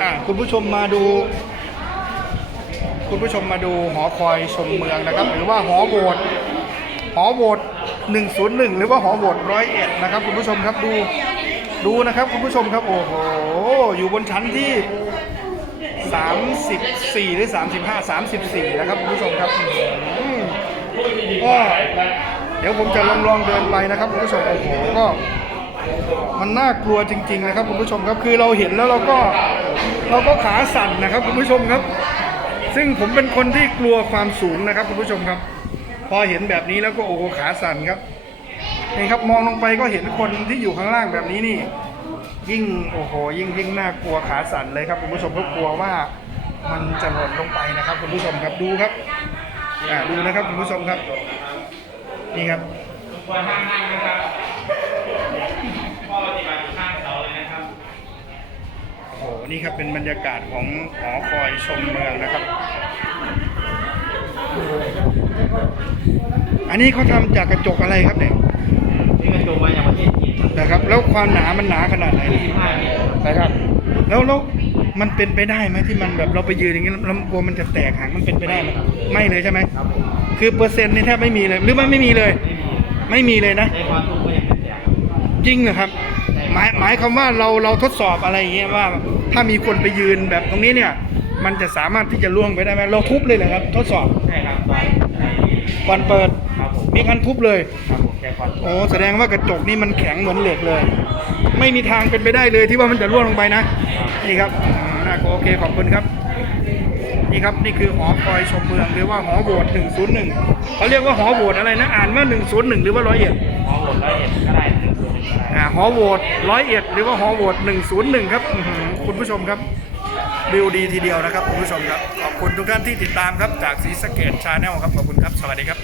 อ่าคุณผู้ชมมาดู คุณผู้ชมมาดูหอคอยชมเมืองนะครับ หรือว่าหอโบสถ์หอโบสถ์101 หรือว่าหอโบสถ์ร้อยเอ็ดนะครับ คุณผู้ชมครับดูดูนะครับคุณผู้ชมครับโอ้โหอยู่บนชั้นที่ 34 หรือ 35 34 นะครับคุณผู้ชมครับอืมก็เดี๋ยวผมจะลองลองเดินไปนะครับคุณผู้ชมโอ้โหก็มันน่ากลัวจริง ๆ นะครับคุณผู้ชมครับคือเราเห็นแล้วเราก็ เราก็ขาสั่นนะครับคุณผู้ชมครับ ซึ่งผมเป็นคนที่กลัวความสูงนะครับคุณผู้ชมครับ พอเห็นแบบนี้แล้วก็โอ้โหขาสั่นครับนี่ครับมองลงไปก็เห็นคนที่อยู่ข้างล่างแบบนี้นี่ ยิ่งโอ้โหยิ่งยิ่งน่ากลัวขาสั่นเลยครับคุณผู้ชมก็กลัวว่ามันจะหล่นลงไปนะครับคุณผู้ชมครับดูครับอ่าดูนะครับคุณผู้ชมครับ นี่ครับ โอ้โหนี่ครับเป็นบรรยากาศของหอคอยชมเมืองนะครับ อันนี้เขาทำจากกระจกอะไรครับเนี่ยนี่มันโจมาจากประเทศจีนครับนะครับ แล้วความหนามันหนาขนาดไหนเนี่ย25เมตรครับนะครับ แล้วแล้วมันเป็นไปได้ไหมที่มันแบบเราไปยืนอย่างนี้แล้วกลัวมันจะแตกหางมันเป็นไปได้ไหมไม่เลยใช่ไหมครับผมคือเปอร์เซ็นต์นี่แทบไม่มีเลย หรือว่าไม่มีเลย ไม่มีไม่มีเลยนะใช้ความทุกข์ก็ยังไม่แตกครับจริงเหรอครับ หมายหมายความว่าเราเราทดสอบอะไรอย่างเงี้ยว่า ถ้ามีคนไปยืนแบบตรงนี้เนี่ย มันจะสามารถที่จะล่วงไปได้ไหมเราทุบเลยเหรอครับ ทดสอบใช่ครับตอนไอ้ก่อนเปิดครับผมมีการทุบเลยครับผมแค่ความทุกข์โอ้แสดงว่ากระจกนี่มันแข็งเหมือนเหล็กเลย ไม่มีทางเป็นไปได้เลยที่ว่ามันจะร่วงลงไปนะนี่ครับอืมน่ากลัวโอเคขอบคุณครับนี่ครับนี่คือหอคอยชมเมืองหรือว่าหอโบสถ์101เขาเรียกว่าหอโบสถ์อะไรนะอ่านว่า 101 หรือว่าร้อยเอ็ดหมอหมดร้อยเอ็ดก็ได้ อโหวตร้อยเอ็ดหรือว่าหอโหวต101 ครับอื้อหือคุณผู้ชมครับวิวดีทีเดียวนะครับคุณผู้ชมครับ ขอบคุณทุกท่านที่ติดตามครับจากสีสเกตชาแนลครับ ขอบคุณครับ สวัสดีครับ